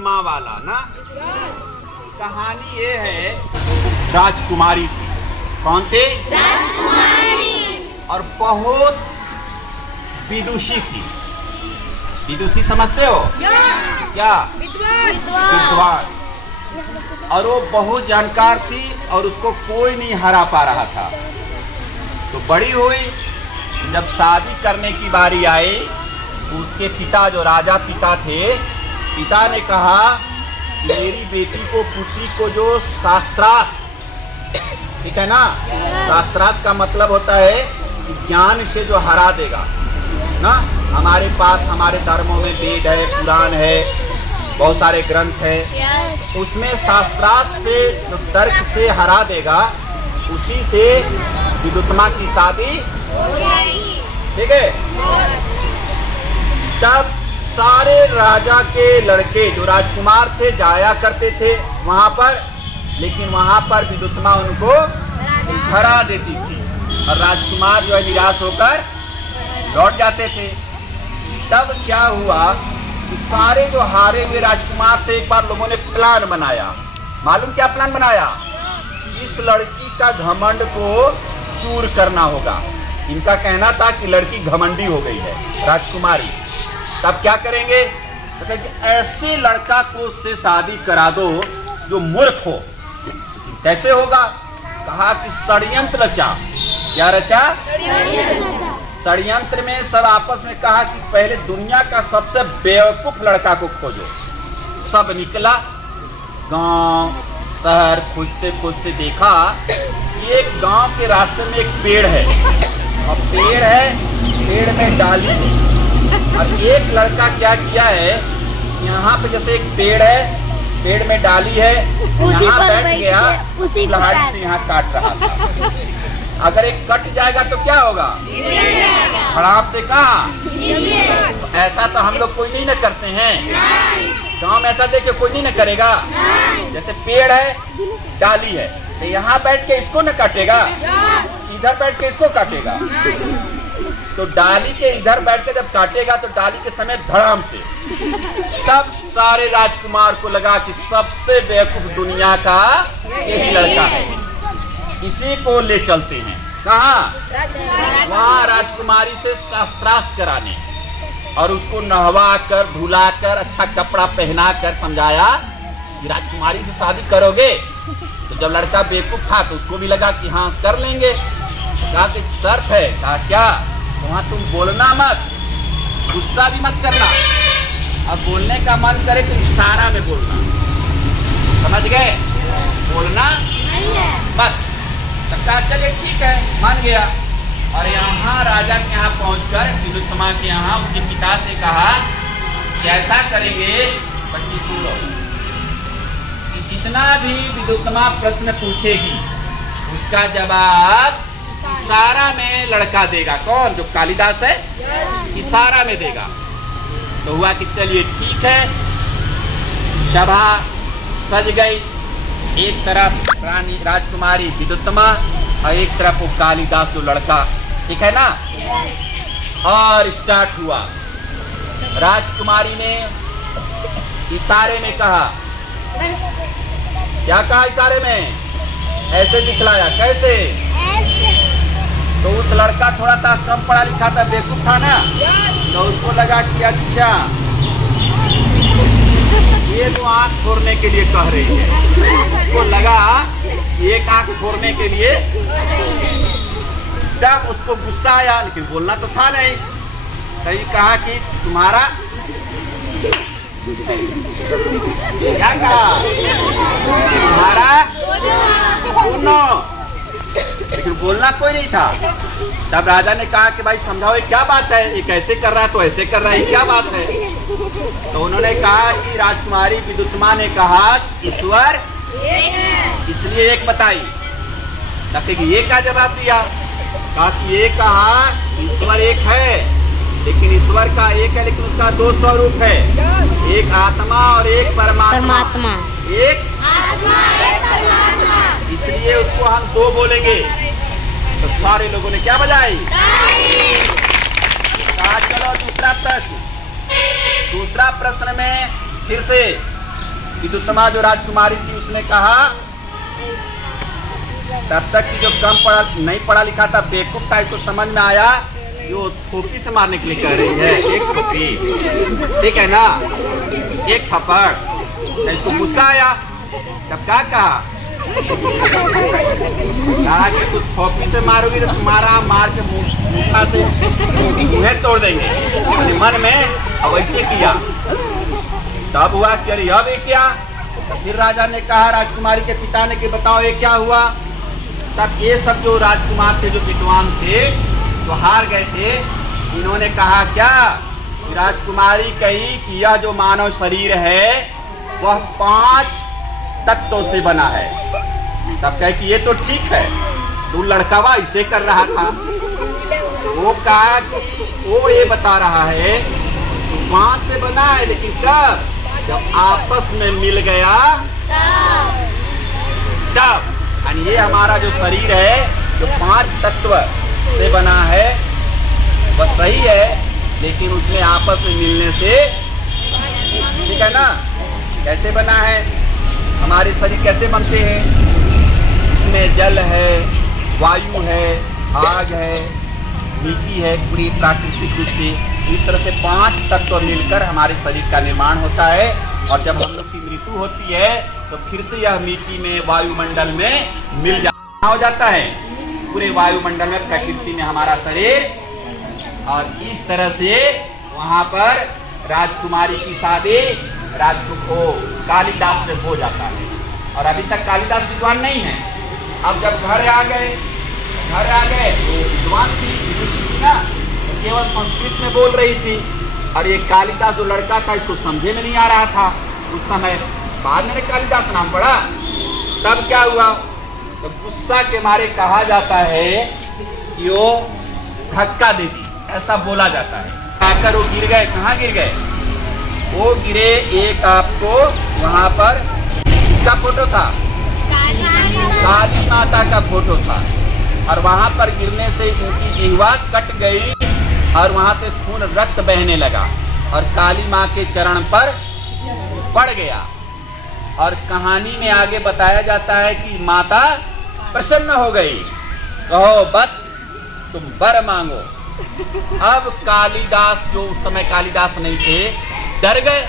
विदुत्मा वाला ना। कहानी ये है राजकुमारी की। कौन थे? राजकुमारी। और बहुत विदुषी थी। विदुषी समझते हो? क्या? विद्वान। और वो बहुत जानकार थी और उसको कोई नहीं हरा पा रहा था। तो बड़ी हुई, जब शादी करने की बारी आई तो उसके पिता, जो राजा पिता थे, पिता ने कहा मेरी बेटी को, पुत्री को जो शास्त्रार्थ, ठीक है ना, शास्त्रार्थ का मतलब होता है कि ज्ञान से जो हरा देगा ना। हमारे पास हमारे धर्मों में वेद है, पुराण है, बहुत सारे ग्रंथ है, उसमें शास्त्रार्थ से जो तर्क से हरा देगा, उसी से विदुत्मा की शादी, ठीक है। तब सारे राजा के लड़के जो राजकुमार थे जाया करते थे वहां पर, लेकिन वहां पर विदुत्मा उनको हरा देती थी और राजकुमार जो है निराश होकर लौट जाते थे। तब क्या हुआ कि सारे जो हारे हुए राजकुमार थे, एक बार लोगों ने प्लान बनाया। मालूम क्या प्लान बनाया? इस लड़की का घमंड को चूर करना होगा। इनका कहना था कि लड़की घमंडी हो गई है, राजकुमारी। तब क्या करेंगे? तो कहेंगे ऐसे लड़का को उससे शादी करा दो जो मूर्ख हो। कैसे होगा? कहा कि षड्यंत्र रचा। क्या रचा? षड्यंत्र में सब आपस में कहा कि पहले दुनिया का सबसे बेवकूफ लड़का को खोजो। सब निकला, गांव शहर खोजते खोजते देखा एक गांव के रास्ते में एक पेड़ है, और पेड़ है, पेड़ में डाली है। और एक लड़का क्या किया है, यहाँ पे जैसे एक पेड़ है, पेड़ में डाली है, यहाँ बैठ गया, कुल्हाड़ी से यहाँ काट रहा था। अगर एक कट जाएगा तो क्या होगा? खराब से कहाँ? ऐसा तो हम लोग कोई नहीं न करते हैं। गाँव में ऐसा देखे कोई नहीं न करेगा। जैसे पेड़ है, डाली है, तो यहाँ बैठ के इसको न काटेगा, इधर बैठ के इसको काटेगा। तो डाली के इधर बैठ के जब काटेगा तो डाली के समय धड़ाम से। तब सारे राजकुमार को लगा कि सबसे बेवकूफ दुनिया का यही लड़का है, इसी को ले चलते हैं। कहाँ? वहाँ राजकुमारी से शास्त्रार्थ कराने, और उसको नहवा कर, धुला कर, अच्छा कपड़ा पहना कर समझाया कि राजकुमारी से शादी करोगे। तो जब लड़का बेवकूफ था तो उसको भी लगा कि हाँ कर लेंगे। कहा कि शर्त है। कहा क्या? वहाँ तुम बोलना मत, गुस्सा भी मत करना, अब बोलने का मन करे तो इशारा में बोलना। समझ गए? बोलना मत। तो कहा चलिए ठीक है, मान गया। और यहाँ राजा के यहाँ पहुंचकर विदुत्मा के यहाँ उसके पिता से कहा कि ऐसा करेंगे, बच्ची सुन लो, कि जितना भी विदुत्मा प्रश्न पूछेगी उसका जवाब इशारा में लड़का देगा। कौन? जो कालिदास है, इशारा में देगा। तो हुआ कि चलिए ठीक है, सभा सज गई। एक तरफ रानी राजकुमारी विदुत्मा और एक तरफ वो कालिदास जो लड़का, ठीक है ना। और स्टार्ट हुआ। राजकुमारी ने इशारे में कहा। क्या कहा इशारे में? ऐसे दिखलाया। कैसे? तो उस लड़का थोड़ा सा कम पढ़ा लिखा था, बेवकूफ था ना, तो उसको लगा कि अच्छा ये तो आंख फोड़ने के लिए कह रही है। उसको लगा एक आंख फोड़ने के लिए। जब उसको गुस्सा आया, लेकिन बोलना तो था नहीं, कहीं कहा कि तुम्हारा, क्या कहा? तुम्हारा दोनों, लेकिन बोलना कोई नहीं था। तब राजा ने कहा कि भाई समझाओ ये क्या बात है, ये कैसे कर रहा है, तो ऐसे कर रहा है, क्या बात है? तो उन्होंने कहा कि राजकुमारी विदुत्मा ने कहा ईश्वर इसलिए एक बताई। कि ये क्या जवाब दिया? कहा कि ये कहा ईश्वर एक है, लेकिन ईश्वर का एक है, लेकिन उसका दो स्वरूप है, एक आत्मा और एक परमात्मा। एक आत्मा, एक परमात्मा। इसलिए उसको हम दो बोलेंगे। तो सारे लोगों ने क्या बजाई? कहा चलो दूसरा प्रश्न। दूसरा प्रश्न में फिर से विदुत्तमा जो राजकुमारी थी उसने कहा, तब तक कि जो नहीं पढ़ा लिखा था, बेवकूफ था, इसको समझ में आया कि वो थोपी से मारने के लिए कह रही है, एक थोपी, ठीक है ना, एक थप्पड़। इसको गुस्सा आया, तब क्या कहा कि तू थोपी से मारोगी तो तुम्हारा मार के मुठा से मुँह तोड़ देंगे। तो मन में अब ऐसे किया, तब हुआ कि अरे अब ये क्या। तो फिर राजा ने कहा, राजकुमारी के पिता ने कि बताओ ये क्या हुआ। तब ये सब जो राजकुमार थे, जो विद्वान थे, जो हार गए थे, इन्होंने कहा क्या कि राजकुमारी कही कि यह जो मानव शरीर है वह 5 तत्वों से बना है। तब कहे कि ये तो ठीक है, तू लड़कावा इसे कर रहा था। वो कहा कि वो ये बता रहा है 5 से बना है, लेकिन कब, जब आपस में मिल गया तब। यानी ये हमारा जो शरीर है जो 5 तत्व से बना है वह सही है, लेकिन उसमें आपस में मिलने से, ठीक है ना। कैसे बना है, हमारे शरीर कैसे बनते हैं, इसमें जल है, वायु है, आग है, मिट्टी है, पूरी प्राकृतिक रूप से इस तरह से 5 तत्व मिलकर हमारे शरीर का निर्माण होता है। और जब हम लोग की मृत्यु होती है तो फिर से यह मिट्टी में, वायुमंडल में मिल हो जाता है, पूरे वायुमंडल में, प्रकृति में हमारा शरीर। और इस तरह से वहां पर राजकुमारी की शादी कालिदास से हो जाता है। और अभी तक कालिदास विद्वान नहीं है। अब जब घर आ गए तो विद्वान थी, ऋषि थी ना, तो केवल संस्कृत में बोल रही थी। और ये कालिदास जो लड़का था, इसको समझे में नहीं आ रहा था उस समय। बाद में कालिदास नाम पड़ा, तब क्या हुआ, तो गुस्सा के मारे कहा जाता है कि वो धक्का दे दी, ऐसा बोला जाता है। आकर वो गिर गए। कहाँ गिर गए, वो गिरे, एक आपको वहां पर इसका फोटो था, काली माता का फोटो था। और वहां पर गिरने से इनकी जिह्वा कट गई और वहां से खून, रक्त बहने लगा और काली माँ के चरण पर पड़ गया। और कहानी में आगे बताया जाता है कि माता प्रसन्न हो गई, कहो बस तुम वर मांगो। अब कालिदास, जो उस समय कालिदास नहीं थे, डर गए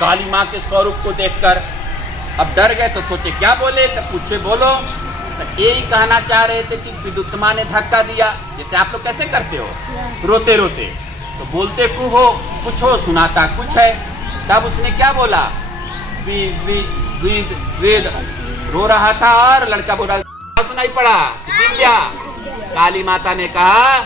काली माँ के स्वरूप को देखकर। अब डर गए तो सोचे क्या बोले, तो पूछे बोलो। तो यही कहना चाह रहे थे कि विदुत्तमा ने धक्का दिया, जैसे आप लोग कैसे करते हो, रोते रोते, तो बोलते कुछ हो सुनाता कुछ है। तब उसने क्या बोला, वेद रो रहा था और लड़का बोला सुनाई पड़ा, विद्या। काली माता ने कहा